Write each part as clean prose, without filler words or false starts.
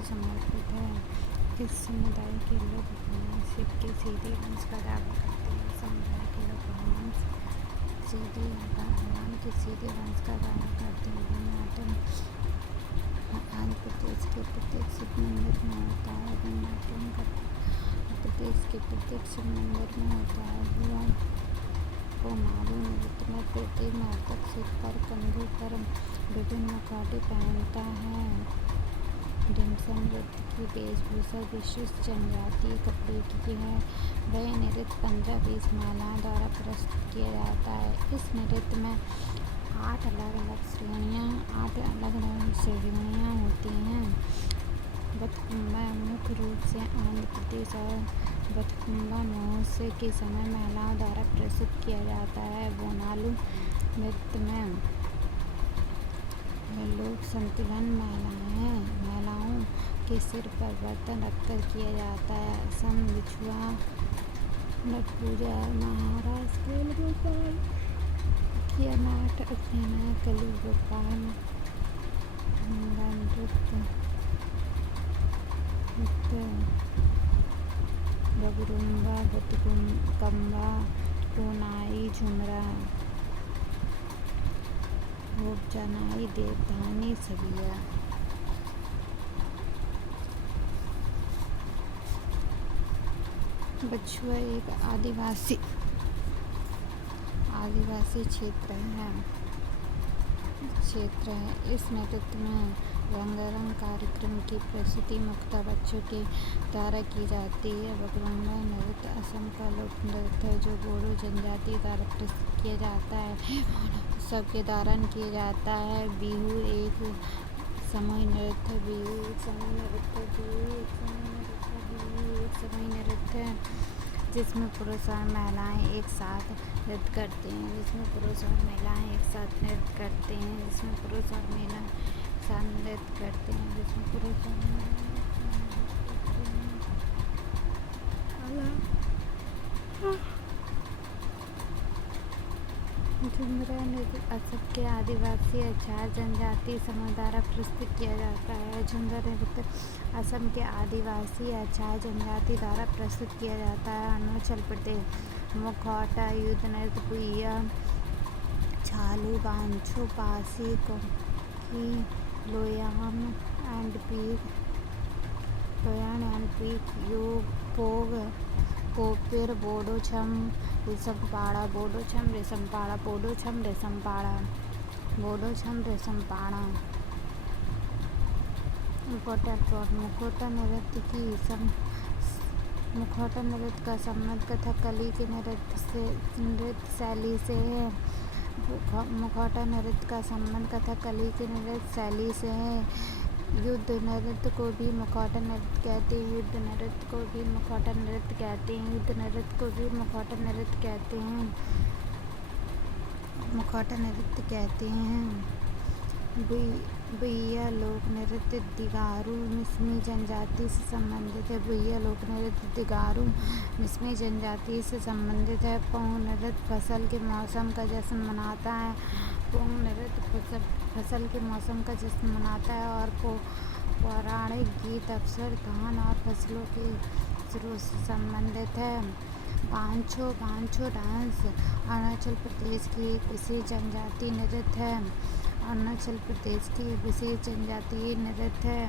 को समर्पित है। इस समुदाय के लोग भगवान शिव के सीधे वंश का दावा करते हैं। समुदाय के लोग भगवान के सीधे वंश का दावा करते हैं। भिन्नाटन आंध्र प्रदेश के प्रत्येक शिव मंदिर में होता है। भिन्नाटन का प्रदेश के प्रत्येक शिव मंदिर में होता है। बोनालू नृत्य में प्रत्येक नर्तक सिर पर, कंधों पर विभिन्न मुखौटे पहनता है। डिम्सम नृत्य की वेशभूषा विशिष्ट जनजातीय कपड़े की है। वह नृत्य 15-20 महिलाओं द्वारा प्रस्तुत किया जाता है। इस नृत्य में 8 अलग-अलग श्रेणियाँ होती हैं। बथकुंबा मुख्य रूप से आंध्र प्रदेश और बथकुंबा महोत्सव के समय महिलाओं द्वारा प्रस्तुत किया जाता है। बोनालू नृत्य में लोक संतुलन महिलाओं के सिर पर बर्तन रखकर किया जाता है। असम बिछुआ नट पूजा, महाराष्ट्र गोपाल कली गोपाल बगरुम्बा, बथकुंबा, टोनाई, झुमरा, भोगजनाई, देवधानी, सबिया। बछुआ एक आदिवासी क्षेत्र है। इस नृत्य में रंगारंग कार्यक्रम की प्रस्तुति मुख्यतः बच्चों के द्वारा की जाती है। बगरुम्बा नृत्य असम का लोक नृत्य है जो बोडो जनजाति द्वारा प्रस्तुत किया जाता है। उत्सव के दौरान किया जाता है। बिहू एक समूह नृत्य जिसमें पुरुष और महिलाएं एक साथ नृत्य करते हैं। झुमरा नृत्य असम के आदिवासी अछार जनजातीय समूह द्वारा प्रस्तुत किया जाता है। झुमरा नृत्य असम के आदिवासी अछार जनजाति द्वारा प्रस्तुत किया जाता है। अरुणाचल प्रदेश मुखौटा युद्ध नृत्य पुइया, छालू, बांछो, पासी, कोकी, लोयाम एंड पीक, योग, पोग, कोपिर, बोडो छम, रेशमपाड़ा, मुखौटा नृत्य का संबंध कथकली के नृत्य शैली से है। मुखौटा नृत्य का संबंध कथकली की नृत्य शैली से है। युद्ध नृत्य को भी मुखौटा नृत्य कहते हैं। मुखौटा नृत्य कहते हैं। बुइया लोक नृत्य दिगारू मिसमी जनजाति से संबंधित है। पोंग नृत्य फसल के मौसम का जश्न मनाता है। और पौराणिक गीत अक्सर धान और फसलों के शुरू से संबंधित है। बांछो डांस अरुणाचल प्रदेश की एक विशेष जनजातीय नृत्य है।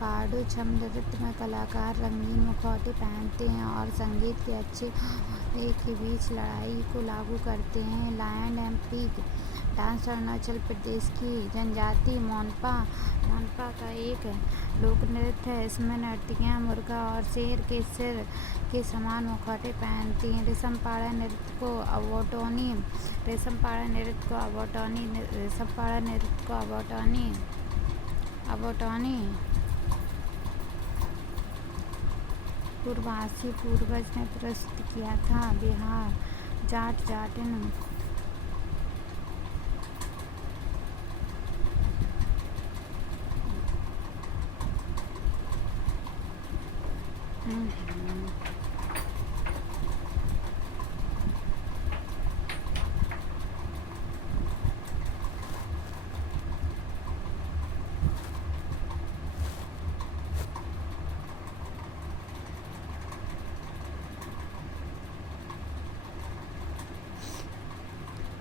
बाडू छम नृत्य में कलाकार रंगीन मुखौटे पहनते हैं और संगीत के अच्छे के बीच लड़ाई को लागू करते हैं। Lion and peak dance Arunachal Pradesh की जनजाति मोनपा का एक लोक नृत्य है। इसमें नर्तकियां मुर्गा और शेर के सिर के समान मुखौटे पहनती हैं। रेशमपाड़ा नृत्य को अबोटोनी पूर्वासी पूर्वज ने प्रस्तुत किया था। बिहार जाटिन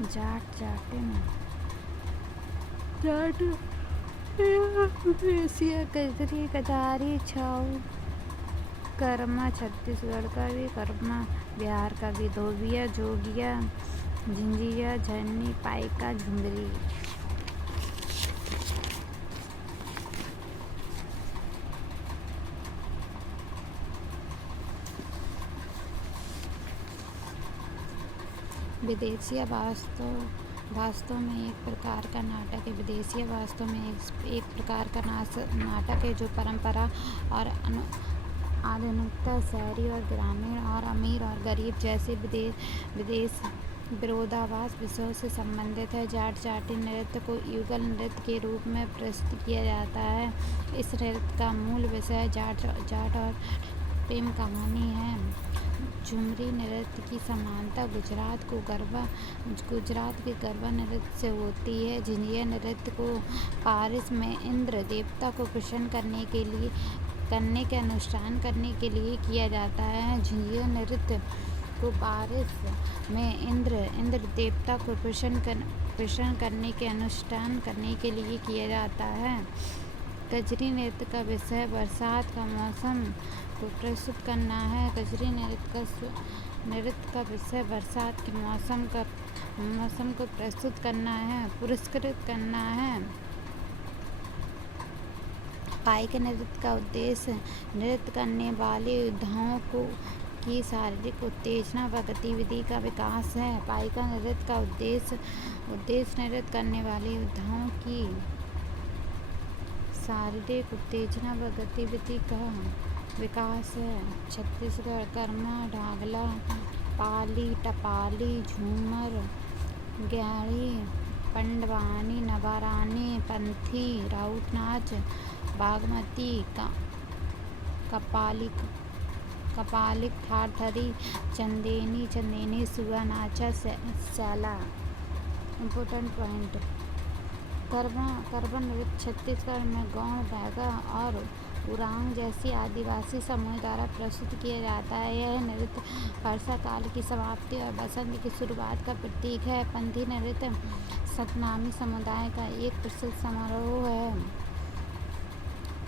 जाट जाटिन जाट एशिया कजरी कटारी छाऊ कर्मा छत्तीसगढ़ का भी कर्मा, बिहार का भी धोबिया जोगिया झिंझिया झरनी पाइका झुमरी। विदेशिया वास्तव में एक प्रकार का नाटक है। विदेशिया वास्तव में एक प्रकार का नाटक है जो परंपरा और आधुनिकता, शहरी और ग्रामीण और अमीर और गरीब जैसे विदेश विरोधाभास विषयों से संबंधित है। जाट जाटिन नृत्य को युगल नृत्य के रूप में प्रस्तुत किया जाता है। इस नृत्य का मूल विषय जाट और प्रेम कहानी है। झुमरी नृत्य की समानता गुजरात के गरबा नृत्य से होती है। झिंझिया नृत्य को पारिस में इंद्र देवता को प्रसन्न करने के अनुष्ठान करने के लिए किया जाता है। झिंझिया नृत्य को पारिस में इंद्र देवता को प्रसन्न करने के अनुष्ठान करने के लिए किया जाता है। कजरी नृत्य का विषय बरसात का मौसम को प्रस्तुत करना है। कजरी नृत्य का विषय बरसात के मौसम को प्रस्तुत करना है, पुरस्कृत करना है। पाइका नृत्य का उद्देश्य नृत्य करने वाले योद्धाओं की शारीरिक उत्तेजना व गतिविधि का विकास है। पाइका नृत्य का उद्देश्य नृत्य करने वाले योद्धाओं की शारीरिक उत्तेजना व गतिविधि का विकास है। छत्तीसगढ़ कर्मा, ढागला, पाली, टपाली, झूमर, ग्याड़ी, पंडवानी, नवारानी, पंथी, राउत नाच, बागमती, कपालिक, थारथरी, चंदेनी, सुआ नाचा, सैला। Important point. करवा नृत्य छत्तीसगढ़ में गौड़, बैगा और उरांव जैसी आदिवासी समूह द्वारा प्रस्तुत किया जाता है। यह नृत्य वर्षा काल की समाप्ति और बसंत की शुरुआत का प्रतीक है। पंथी नृत्य सतनामी समुदाय का एक प्रसिद्ध समारोह है।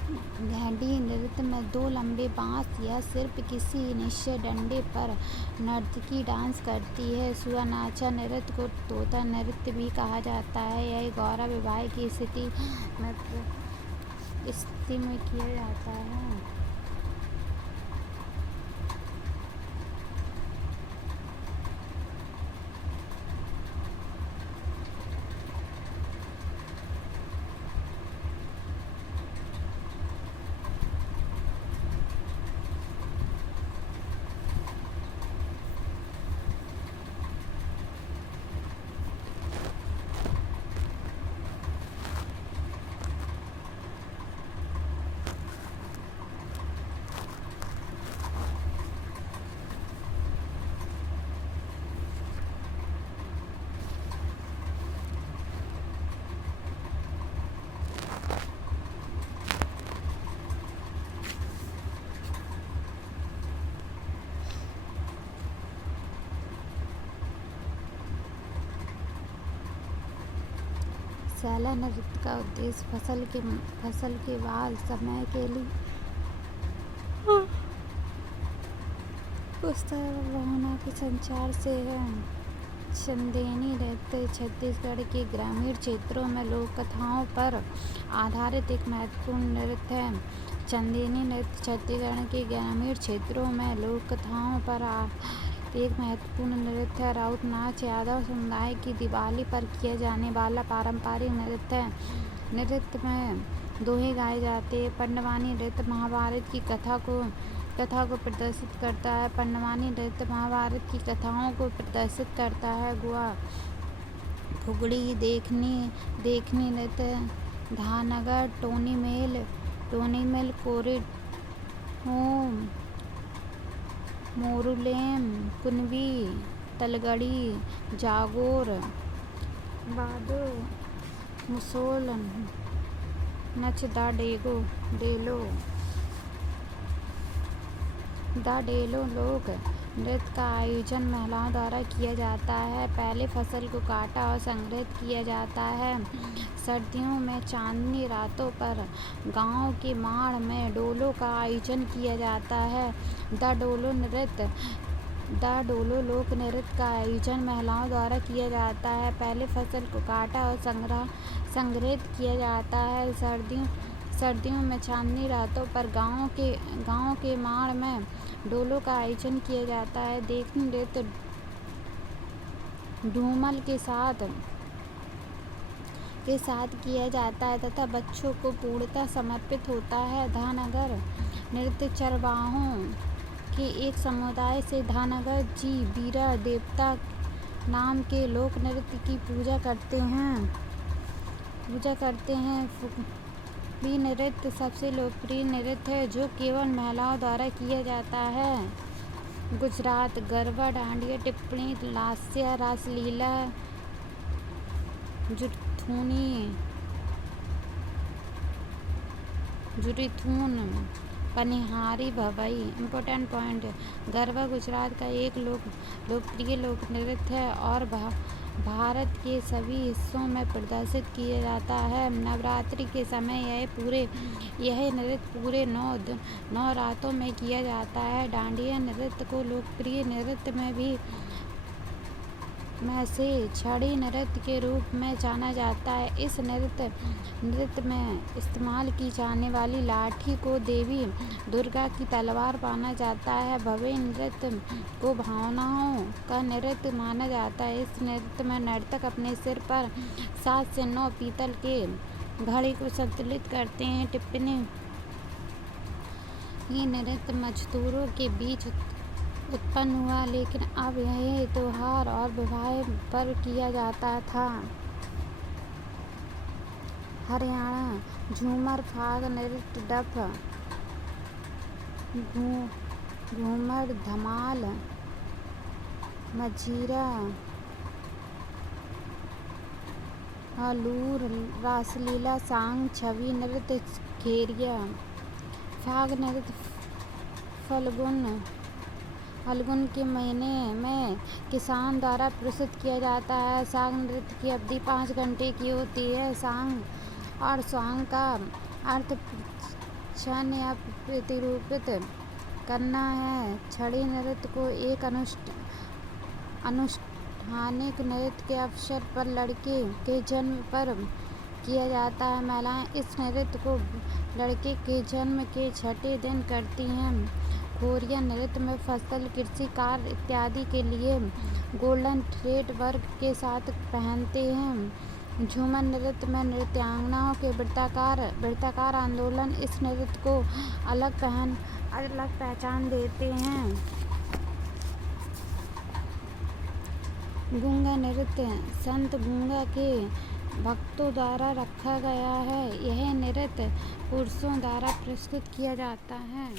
घैंडी नृत्य में दो लंबे बांस या सिर्फ किसी निश्चित डंडे पर नर्तकी डांस करती है। सुआ नाचा नृत्य को तोता नृत्य भी कहा जाता है। यह गौरा विवाह की स्थिति में किया जाता है। सैला नृत्य का उद्देश्य फसल के बाद समय के लिए उस तरह भावना के संचार से है। चंदेनी नृत्य छत्तीसगढ़ के ग्रामीण क्षेत्रों में लोक कथाओं पर आधारित एक महत्वपूर्ण नृत्य है। चंदेनी नृत्य छत्तीसगढ़ के ग्रामीण क्षेत्रों में लोक कथाओं पर एक महत्वपूर्ण नृत्य है। राउत नाच यादव समुदाय की दिवाली पर किया जाने वाला पारंपरिक नृत्य है। नृत्य में दोहे गाए जाते हैं। पंडवानी नृत्य महाभारत की कथा को प्रदर्शित करता है। पंडवानी नृत्य महाभारत की कथाओं को प्रदर्शित करता है। गुआ फुगड़ी देखनी नृत्य धानगर, टोनी मेल, कोरिड, मोरुलेम, कुनबी, तलगड़ी, जागोर, बादो, मुसोल, नच दा डेलो लोग नृत्य का आयोजन महिलाओं द्वारा किया जाता है। पहले फसल को काटा और संग्रहित किया जाता है। सर्दियों में चांदनी रातों पर गांव के माड़ में डोलों का आयोजन किया जाता है। द डोलो लोक नृत्य का आयोजन महिलाओं द्वारा किया जाता है। पहले फसल को काटा और संग्रहित किया जाता है। सर्दियों में चांदनी रातों पर गांव के माड़ में डोलों का आयोजन किया जाता है। देखनी नृत्य धूमल के साथ किया जाता है तथा बच्चों को पूर्णतः समर्पित होता है। धानगर नृत्य चरवाहों के एक समुदाय से धानगर जी बीरा देवता नाम के लोक नृत्य की पूजा करते हैं। फुगड़ी नृत्य सबसे लोकप्रिय नृत्य है जो केवल महिलाओं द्वारा किया जाता है। गुजरात गरबा, डांडिया, टिप्पणी, लास्य, रासलीला, जुरीथून, पनिहारी, भवई। इम्पोर्टेंट पॉइंट: गरबा गुजरात का एक लोकप्रिय लोक नृत्य है और भारत के सभी हिस्सों में प्रदर्शित किया जाता है। नवरात्रि के समय यह नृत्य पूरे 9 रातों में किया जाता है। डांडिया नृत्य को लोकप्रिय नृत्य में से छड़ी नृत्य के रूप में जाना जाता है। इस नृत्य में इस्तेमाल की जाने वाली लाठी को देवी दुर्गा की तलवार माना जाता है। भवई नृत्य को भावनाओं का नृत्य माना जाता है। इस नृत्य में नर्तक अपने सिर पर 7 से 9 पीतल के घड़े को संतुलित करते हैं। टिप्पणी: ये नृत्य मजदूरों के बीच उत्पन्न हुआ, लेकिन अब यह त्योहार और विवाह पर किया जाता था। हरियाणा झूमर, फाग नृत्य, डफ, घूमर, धमाल, मजीरा, लूर, रासलीला, सांग, छवि नृत्य, खेरिया। फाग नृत्य फल्गुन के महीने में किसान द्वारा प्रस्तुत किया जाता है। सांग नृत्य की अवधि 5 घंटे की होती है। सांग और स्वांग का अर्थ क्षण या प्रतिरूपित करना है। छड़ी नृत्य को एक अनुष्ठानिक नृत्य के अवसर पर लड़के के जन्म पर किया जाता है। महिलाएं इस नृत्य को लड़के के जन्म के 6ठे दिन करती हैं। खोरिया नृत्य में फसल, कृषि कार्य इत्यादि के लिए गोल्डन थ्रेड वर्क के साथ पहनते हैं। झूमर नृत्य में नृत्यांगनाओं के वृत्ताकार आंदोलन इस नृत्य को अलग पहचान देते हैं। गूंगा नृत्य संत गूंगा के भक्तों द्वारा रखा गया है। यह नृत्य पुरुषों द्वारा प्रस्तुत किया जाता है।